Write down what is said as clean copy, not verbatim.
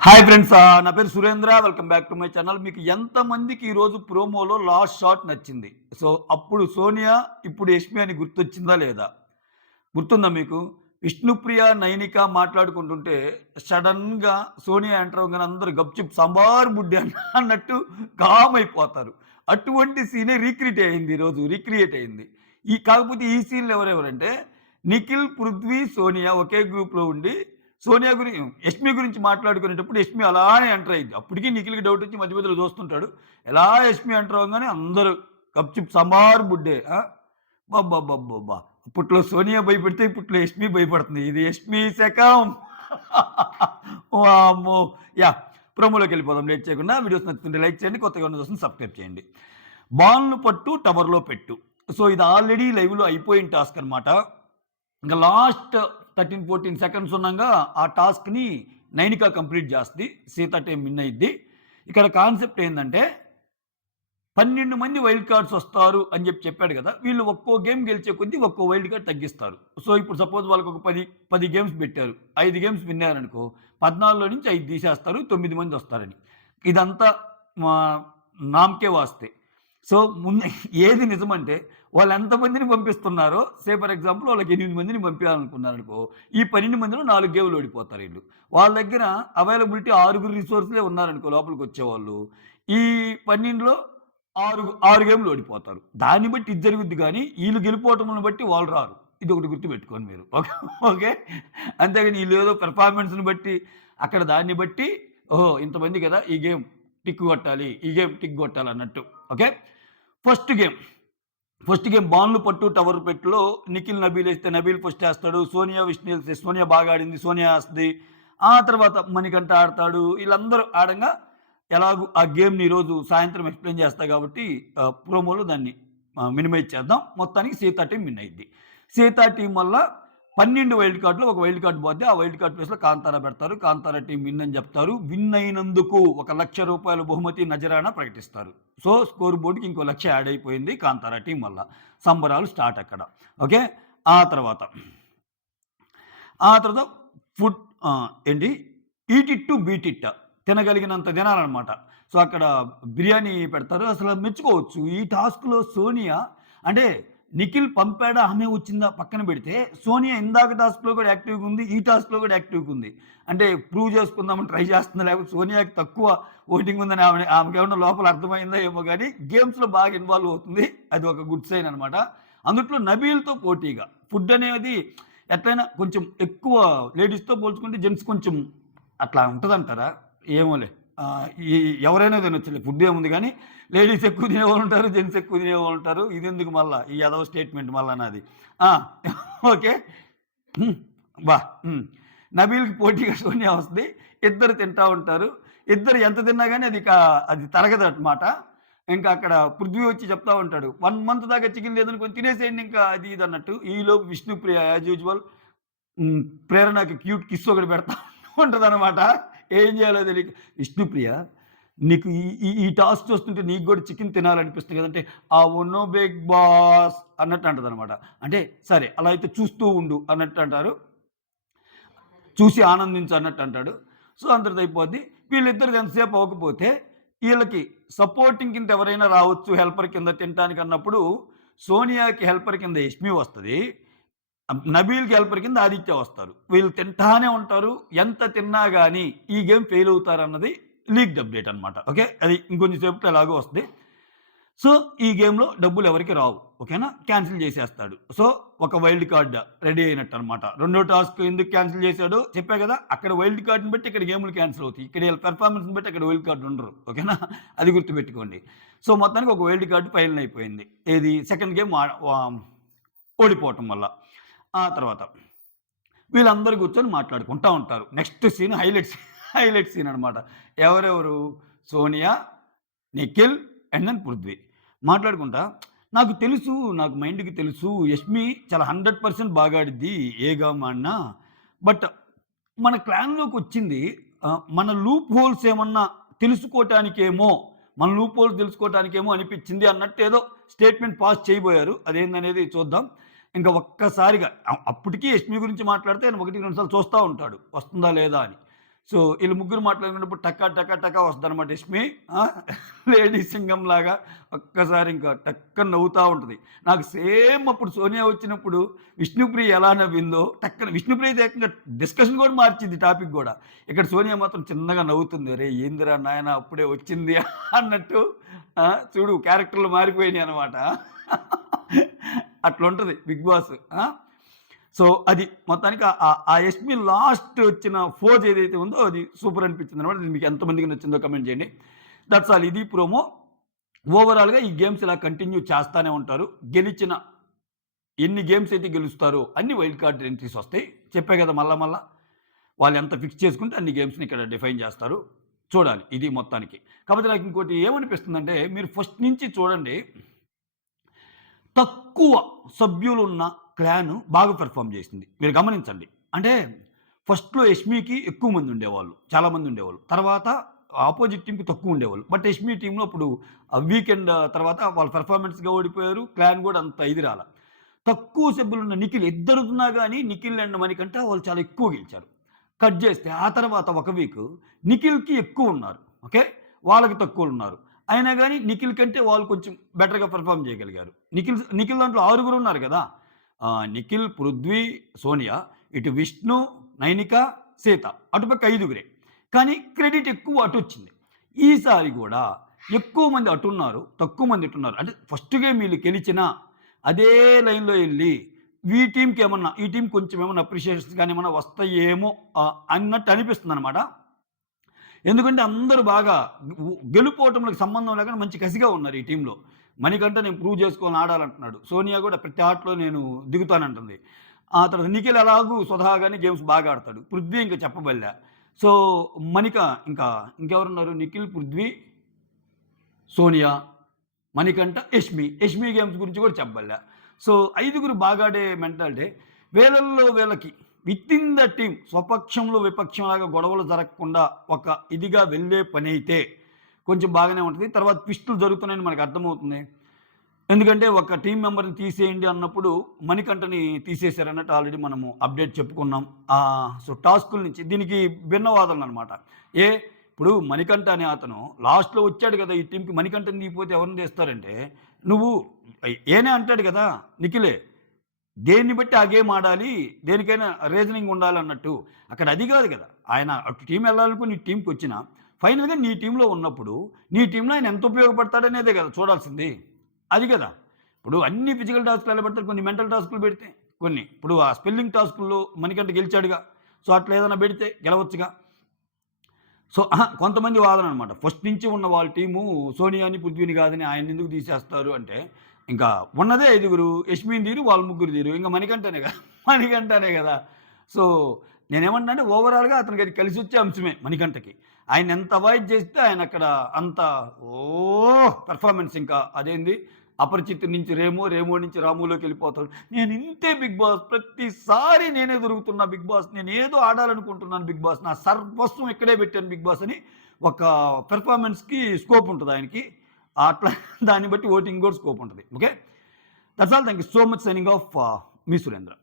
Hi friends, నా పేరు Surendra. Welcome back to my channel. మీకు ఎంతమందికి ఈరోజు ప్రోమోలో లాస్ట్ షాట్ నచ్చింది? సో అప్పుడు సోనియా, ఇప్పుడు యష్మి అని గుర్తొచ్చిందా లేదా? గుర్తుందా మీకు? విష్ణుప్రియ, నైనిక మాట్లాడుకుంటుంటే సడన్గా సోనియా ఎంటర్ అవ్వగానే అందరూ గప్చుప్ సాంబార్ బుడ్డి అన్నట్టు కామ్ అయిపోతారు. అటువంటి సీనే రీక్రియేట్ అయింది. కాకపోతే ఈ సీన్‌లో ఎవరెవరంటే నిఖిల్, పృథ్వీ, సోనియా ఒకే గ్రూప్‌లో ఉండి సోనియా యష్మి గురించి మాట్లాడుకునేటప్పుడు యష్మి అలానే ఎంటర్ అయ్యిద్ది. అప్పటికి నిఖిల్‌కి డౌట్ వచ్చి మధ్య మధ్యలో చూస్తుంటాడు. ఎలా యష్మి ఎంటర్ అవ్వంగానే అందరూ గప్‌చుప్ సంబార్ బుడ్డే. అబ్బబ్బబ్బబ్బా! అప్పట్లో సోనియా భయపెడితే ఇప్పట్లో యష్మి భయపడుతుంది. ఇది యష్మి శకం. వామ్మో! యాహ్! ప్రోమోలోకెళ్ళిపోదాం లేట్ చేయకుండా. వీడియోస్ నచ్చుతుంటే లైక్ చేయండి. కొత్తగా ఉన్న చూస్తే సబ్స్క్రైబ్ చేయండి. బాల్‌ను పట్టు టవర్‌లో పెట్టు. సో ఇది ఆల్రెడీ లైవ్‌లో అయిపోయిన టాస్క్ అనమాట. ఇంక లాస్ట్ 13, 14 సెకండ్స్ ఉన్నాగా ఆ టాస్క్‌ని నైనిక కంప్లీట్ చేస్తది. సీత టీమ్ విన్ అయ్యిద్ది. ఇక్కడ కాన్సెప్ట్ ఏందంటే 12 మంది వైల్డ్ కార్డ్స్ వస్తారు అని చెప్పాడు కదా! వీళ్ళు ఒక్కో గేమ్ గెలిచే కొద్దీ ఒక్కో వైల్డ్ కార్డ్ తగ్గిస్తారు. సో ఇప్పుడు సపోజ్ వాళ్ళకొక 10 గేమ్స్ పెట్టారు. 5 గేమ్స్ విన్ అయ్యారనుకో 14లో నుంచి 5 తీసేస్తారు. 9 మంది వస్తారని. ఇదంతా మా నామ్‌కే వాస్తే. సో ముందు ఏది నిజమంటే వాళ్ళు ఎంతమందిని పంపిస్తున్నారో ఫర్ ఎగ్జాంపుల్ వాళ్ళకి 8 మందిని పంపించాలనుకున్నారనుకో, ఈ 12 మందిలో 4 గేమ్‌లు ఓడిపోతారు ఈళ్ళు. వాళ్ళ దగ్గర అవైలబిలిటీ 6 రిసోర్స్‌లే ఉన్నారనుకో లోపలికొచ్చేవాళ్ళు. ఈ 12లో 6 గేమ్‌లు ఓడిపోతారు. దాన్ని బట్టి ఇది జరుగుద్ది గానీ, ఈళ్ళు గెలిపోవటంను బట్టి వాళ్ళు రారు. ఇదొకటి గుర్తుపెట్టుకోండి మీరు. ఓకే. అంతేగాని ఈళ్ళేదో పెర్ఫార్మన్స్‌ని బట్టి, అక్కడ దాన్ని బట్టి ఓహో! ఇంతమంది కదా! ఈ గేమ్ టిక్ కొట్టాలి. ఈ గేమ్ టిక్ కొట్టాలన్నట్టు. Okay. First game. First game బాన్లు పట్టు టవర్ పెట్టులో నిఖిల్, నబీల్ ఏస్తే నబీల్ ఫస్ట్ ఏస్తాడు. సోనియా, విష్ణు ఏస్తే సోనియా బాగా ఆడింది. సోనియా ఏస్తది. ఆ తర్వాత మణికంఠ ఆడతాడు. వీళ్ళందరూ ఆడంగా ఎలాగూ ఆ గేమ్‌ని ఈరోజు సాయంత్రం ఎక్స్‌ప్లెయిన్ చేస్తా కాబట్టి ప్రోమోలో దాన్ని మినిమైజ్ చేద్దాం. మొత్తానికి సీతా టీమ్ విన్ అయ్యిద్ది. సీతా టీమ్ వల్ల 12 వైల్డ్ కార్డ్‌లో ఒక వైల్డ్ కార్డ్ పోద్ది. ఆ వైల్డ్ కార్డ్ ప్లేస్‌లో కాంతారా పెడతారు. కాంతారా టీమ్ విన్ అని చెప్తారు. విన్ అయినందుకు ₹1,00,000 బహుమతి నజరానా ప్రకటిస్తారు. సో స్కోర్ బోర్డ్‌కి ఇంకో 1,00,000 యాడ్ అయిపోయింది కాంతారా టీమ్ వల్ల. సంబరాలు స్టార్ట్ అక్కడ. ఓకే. ఆ తర్వాత ఆ తర్వాత ఫుడ్ ఏంటి eat it to beat it. తినగలిగినంత తినాలనమాట. సో అక్కడ బిర్యానీ పెడతారు. అసలు మెచ్చుకోవచ్చు. ఈ టాస్క్‌లో సోనియా అంటే నిఖిల్ పంపాడా, ఆమె వచ్చిందా పక్కన పెడితే, సోనియా ఇందాక టాస్క్‌లో కూడా యాక్టివ్‌గా ఉంది. ఈ టాస్క్‌లో కూడా యాక్టివ్‌గా ఉంది. అంటే ప్రూవ్ చేసుకుందామని ట్రై చేస్తుందా, లేకపోతే సోనియాకి తక్కువ ఓటింగ్ ఉందని ఆమెకేమన్నా లోపల అర్థమైందా ఏమో గానీ, గేమ్స్‌లో బాగా ఇన్వాల్వ్ అవుతుంది. అది ఒక గుడ్ సైన్ అనమాట. అందుట్లో నబీల్‌తో పోటీగా ఫుడ్ అనేది ఎట్లైనా కొంచెం ఎక్కువ లేడీస్‌తో పోల్చుకుంటే జెంట్స్ కొంచెం అట్లా ఉంటదంటారా? ఏమోలే. ఈ ఎవరైనా తినొచ్చులే. ఫుడ్ ఏముంది గానీ, లేడీస్ ఎక్కువ తినేవాళ్ళుంటారు. జెంట్స్ ఎక్కువ తినేవాళ్ళుంటారు. ఇదెందుకు మళ్ళా ఈ ఎదవ స్టేట్‌మెంట్ మళ్ళా నాది. ఆ! ఓకే. హ్మ్. అబ్బా! హ్మ్. నబీల్‌కి పోటీగా సోనియా వస్తది. ఇద్దరు తింటా ఉంటారు. ఇద్దరు ఎంత తిన్నా గాని అది తరగదనమాట. ఇంకా అక్కడ పృథ్వీ వచ్చి చెప్తా ఉంటాడు. 1 మంత్ దాకా చికెన్ లేదనుకోని తినేసేయండి ఇంకా అది ఇది అన్నట్టు. ఈలోపు విష్ణుప్రియ యాజ్ యూజువల్ హ్మ్. ప్రేరణకి క్యూట్ కిస్ ఒకటి పెడతా ఉంటదనమాట. ఏం చేయాలో తెలియక, "విష్ణుప్రియ నీకు ఈ ఈ ఈ టాస్క్ చూస్తుంటే నీకు గూడా చికెన్ తినాలనిపిస్తుంది కదంటే" "అవును బిగ్ బాస్" అన్నట్టు అంటదనమాట. అంటే సరే అలా అయితే చూస్తూ ఉండు అన్నట్టు అంటారు. చూసి ఆనందించు అన్నట్టు అంటాడు. సో అందరిది అయిపోద్ది. వీళ్ళిద్దరిది ఎంతసేపు అవ్వకపోతే ఈళ్ళకి సపోర్టింగ్ కింద ఎవరైనా రావచ్చు హెల్పర్ కింద తినటానికన్నప్పుడు సోనియాకి హెల్పర్ కింద యష్మి వస్తది. నబీల్‌కి హెల్పర్ కింద ఆదిత్య వస్తారు. వీళ్ళు తింటానే ఉంటారు. ఎంత తిన్నా గాని ఈ గేమ్ ఫెయిల్ అవుతారన్నది లీక్డ్ అప్డేట్ అన్నమాట. ఓకే. అది ఇంకొంచెం సేపట్లో ఎలాగో వస్తది. సో ఈ గేమ్‌లో డబ్బులు ఎవరికీ రావు. ఓకేనా? క్యాన్సిల్ చేసేస్తాడు. సో ఒక వైల్డ్ కార్డ్ రెడీ అయినట్టన్నమాట. రెండో టాస్క్ ఎందుకు క్యాన్సిల్ చేశాడో చెప్పా గదా! అక్కడ వైల్డ్ కార్డ్‌ని బట్టి ఇక్కడ గేమ్‌లు క్యాన్సిల్ అవుతాయి. ఇక్కడ ఈళ్ళ పెర్ఫార్మన్స్‌ని బట్టి అక్కడ వైల్డ్ కార్డ్ ఉండరు. ఓకేనా? అది గుర్తుపెట్టుకోండి. సో మొత్తానికి ఒక వైల్డ్ కార్డ్ ఫైనల్ అయిపోయింది. ఏది సెకండ్ గేమ్ ఓడిపోవటం వల్ల. ఆ తర్వాత వీళ్ళందరూ కూర్చొని మాట్లాడుకుంటా ఉంటారు. నెక్స్ట్ సీన్ హైలైట్ సీన్ అనమాట. ఎవరెవరు? Sonia, Nikhil and then Prithvi. మాట్లాడుకుంటా నాకు తెలుసు, నాకు మైండ్‌కి తెలుసు. యష్మి చాలా 100% బాగా ఆడిద్ది ఏ గేమ్ ఆడినా. బట్ మన క్లాన్‌లోకొచ్చింది మన లూప్ హోల్స్ ఏమన్నా తెలుసుకోటానికేమో, మన లూప్ హోల్స్ తెలుసుకోటానికేమో అనిపిచ్చింది అన్నట్టు ఏదో స్టేట్మెంట్ పాస్ చేయబోయారు. అదేందనేది చూద్దాం. ఇంక ఒక్కసారిగా అప్పటికి యష్మి గురించి మాట్లాడితే ఆయన 1, 2 సార్లు చూస్తా ఉంటాడు. వస్తుందా లేదా అని. సో వీళ్ళు ముగ్గురు మాట్లాడుకున్నప్పుడు టకా టకా టకా వస్తుందన్నమాట యష్మి. లేడీ సింగం లాగా ఒక్కసారి ఇంకా టక్కన నవ్వుతా ఉంటది. నాకు సేమ్ అప్పుడు సోనియా వచ్చినప్పుడు విష్ణుప్రియ ఎలా నవ్విందో టక్కన విష్ణుప్రియ ఏకంగా డిస్కషన్ కూడా మార్చింది టాపిక్ గూడా. ఇక్కడ సోనియా మాత్రం చిన్నగా నవ్వుతుంది. "అరేయ్! ఏందిరా నాయనా అప్పుడే వచ్చింది" అన్నట్టు చూడు క్యారెక్టర్‌లు మారిపోయినాయన్నమాట. అట్లుంటది 'బిగ్ బాస్'. సో అది మొత్తానికి ఆ యష్మి లాస్ట్ వచ్చిన ఫోజ్ ఏదైతే ఉందో అది సూపర్ అనిపించిందనమాట. ఇది మీకు ఎంతమందికి నచ్చిందో కమెంట్ చేయండి. That's all. ఇది ప్రోమో. ఓవరాల్‌గా ఈ గేమ్స్ ఇలా కంటిన్యూ చేస్తానే ఉంటారు. గెలిచిన ఎన్ని గేమ్స్ అయితే గెలుస్తారో అన్ని వైల్డ్ కార్డ్ ఎంట్రీస్ వస్తాయి. చెప్పా కదా మళ్ళా. వాళ్ళు ఎంత ఫిక్స్ చేసుకుంటే అన్ని గేమ్స్‌ని ఇక్కడ డిఫైన్ చేస్తారు. చూడాలి ఇది మొత్తానికి. కాకపోతే నాకు ఇంకోటి ఏమనిపిస్తుందంటే మీరు ఫస్ట్ నుంచి చూడండి. తక్కువ సభ్యులున్న క్లాన్ బాగా పెర్ఫార్మ్ చేసింది. మీరు గమనించండి. అంటే ఫస్ట్‌లో యష్మికి ఎక్కువ మంది ఉండేవాళ్ళు. చాలా మంది ఉండేవాళ్ళు. తర్వాత అపోజిట్ టీమ్‌కి తక్కువ ఉండేవాళ్ళు. బట్ యష్మి టీమ్‌లో ఇప్పుడు వీకెండ్ తర్వాత వాళ్ళు పెర్ఫార్మన్స్‌గా ఓడిపోయారు. క్లాన్ కూడా అంత ఇది రాల. తక్కువ సభ్యులున్న నిఖిల్ ఇద్దరున్నా గాని నిఖిల్ అండ్ మణికంఠ వాళ్ళు చాలా ఎక్కువ గెలిచారు. కట్ చేస్తే ఆ తర్వాత ఒక వీక్ నిఖిల్‌కి ఎక్కువ ఉన్నారు. ఓకే. వాళ్ళకి తక్కువలున్నారు. అయినా గాని నిఖిల్ కంటే వాళ్ళు కొంచెం బెటర్‌గా పెర్ఫార్మ్ చేయగలిగారు. నిఖిల్ దాంట్లో 6 ఉన్నారు కదా! నిఖిల్, పృథ్వీ, సోనియా, ఇటు విష్ణు, నైనిక, సీత. అటుపక్క 5 కానీ క్రెడిట్ ఎక్కువ అటొచ్చింది. ఈసారి గూడా ఎక్కువ మంది అటున్నారు, తక్కువ మంది ఇటున్నారు. అంటే ఫస్ట్ గేమ్ వీళ్ళు గెలిచినా అదే లైన్‌లో ఎళ్లి ఈ టీమ్ కొంచెం ఏమన్నా అప్రిషియేషన్స్ గాని ఏమన్నా వస్తాయేమో అన్నట్టు అనిపిస్తుందనమాట. ఎందుకంటే అందరూ బాగా గెలుపోటములకు సంబంధం లేకుండా మంచి కసిగా ఉన్నారు ఈ టీంలో. మణికంఠ నేను ప్రూవ్ చేసుకొని ఆడాలంటున్నాడు. సోనియా కూడా ప్రతి ఆటలో నేను దిగుతానంటుంది. ఆ తర్వాత నిఖిల్ ఎలాగూ స్వతహాగానే గేమ్స్ బాగా ఆడతాడు. పృథ్వీ ఇంక చెప్పబల్లే. సో ఇంకెవరున్నారు? నిఖిల్, పృథ్వీ, సోనియా, మణికంఠ, యష్మి గేమ్స్ గురించి కూడా చెప్పబల్లే. సో 5 బాగా ఆడే మెంటాలిటీ. వీళ్ళకి వితిన్ ద టీమ్ స్వపక్షంలో విపక్షంలాగా గొడవలు జరగకుండా ఒక ఇదిగా వెళ్ళే పనైతే కొంచెం బాగానే ఉంటుంది. తర్వాత ట్విస్టులు జరుగుతున్నాయని మనకు అర్థమవుతుంది. ఎందుకంటే ఒక టీమ్ మెంబర్‌ని తీసేయండి అన్నప్పుడు మణికంఠని తీసేశారన్నట్టు ఆల్రెడీ మనము అప్డేట్ చెప్పుకున్నాం. సో టాస్కుల నుంచి దీనికి భిన్న వాదనలనమాట. ఇప్పుడు మణికంఠ అనే అతను లాస్ట్‌లో వచ్చాడు కదా! ఈ టీమ్‌కి మణికంఠని తీయకపోతే ఎవరిని తీస్తారంటే నువ్వు ఏనే అంటాడు కదా! నిఖిలే. దేన్ని బట్టి ఆ గేమ్ ఆడాలి. దేనికైనా రీజనింగ్ ఉండాలన్నట్టు. అక్కడ అది కాదు కదా! ఆయన అటు టీమ్ ఎళ్ళాలనుకుని నీ టీమ్‌కొచ్చినా ఫైనల్‌గా నీ టీమ్‌లో ఉన్నప్పుడు నీ టీమ్‌లో ఆయన ఎంత ఉపయోగపడతాడనేదే కదా చూడాల్సింది. అది కదా! ఇప్పుడు అన్ని ఫిజికల్ టాస్క్‌లు ఎలా పెడతారు? కొన్ని మెంటల్ టాస్క్‌లు పెడితే కొన్ని. ఇప్పుడు ఆ స్పెల్లింగ్ టాస్కుల్లో మణికంఠ గెలిచాడుగా. సో అట్లా ఏదైనా పెడితే గెలవచ్చుగా. సో కొంతమంది వాదన అనమాట. ఫస్ట్ నుంచి ఉన్న వాళ్ళ టీము సోనియాని, పృథ్వీని కాదని ఆయన్నెందుకు తీసేస్తారు అంటే, ఇంకా ఉన్నదే 5 యష్మిని తీరు, వాళ్ళు ముగ్గురు తీరు. ఇంక మణికంఠనే కదా! సో నేనేమంటున్నా అంటే ఓవరాల్‌గా అతనికి అది కలిసొచ్చే అంశమే మణికంఠకి. ఆయన ఎంత అవాయిడ్ చేస్తే ఆయన అక్కడ అంత పెర్ఫార్మెన్స్ ఇంకా అదేంది అపరిచిత్ నుంచి రేమో నుంచి రాములోకి వెళ్ళిపోతాడు. నేను ఇంతే బిగ్ బాస్. ప్రతిసారి నేనే దొరుకుతున్నా బిగ్ బాస్. నేను ఏదో ఆడాలనుకుంటున్నాను బిగ్ బాస్. నా సర్వస్వం ఇక్కడే పెట్టాను బిగ్ బాస్ అని ఒక పెర్ఫార్మెన్స్‌కి స్కోప్ ఉంటది ఆయనకి. అట్లా దాన్ని బట్టి ఓటింగ్ కూడా స్కోప్ ఉంటది. Okay. That's all. Thank you so much. Signing off me Surendra.